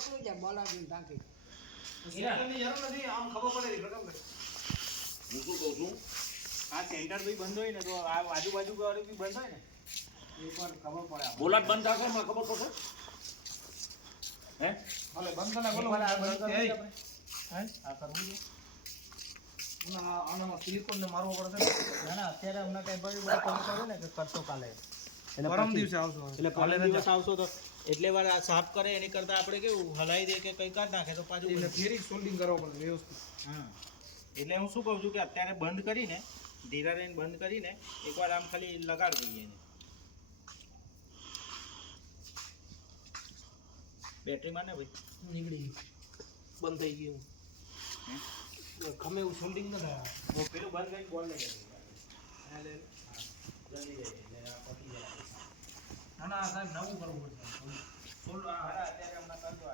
નીકળી જાય બોલાવીને ટાંકી સેન્ટરની જરૂર નથી આમ ખબર પડે બરાબર હું શું કહું છું આ સેન્ટર બી બંધ હોય ને તો આ આજુબાજુ વાળું બી બંધ હોય ને એકવાર ખબર પડે આપણે. બોલાટ બંધ થશે મને ખબર પડશે હે ભલે બંધ કરે બોલો એકવાર આ બંધ બંધ થઈ. કરવું હે આ કરવું છે આનામાં સિલિકોન ને મારવો પડશે ના ના અત્યારે હમણાં કઈ ભાઈ બધા ખબર પડે ને કે કરશો કાલે પરમ દિવસે આવશો એટલે પરમ દિવસ આવશો તો એટલે વાર આ સાફ કરે એની કરતા આપણે કેવું હલાવી દે કે કઈ કાઢ નાખે તો પાછું એટલે ફેરી સોલ્ડિંગ કરવો પડે વ્યવસ્થિત હા એટલે હું શું કહું છું કે અત્યારે બંધ કરીને ધીરા રહીને બંધ કરીને એકવાર આમ ખાલી લગાડી દઈએ એને બેટરીમાં ને ભાઈ નીકળી બંધ થઈ ગયું ગમે એવું સોલ્ડિંગ ન થાય પેલું બંધ કરીને બોલ લઈ જઈએ હા, લે. જલ્દી જઈએ એટલે આ પતી જાય ના ના સાહેબ નવું કરવું પડશે ફૂલ અત્યારે હમણાં કરજો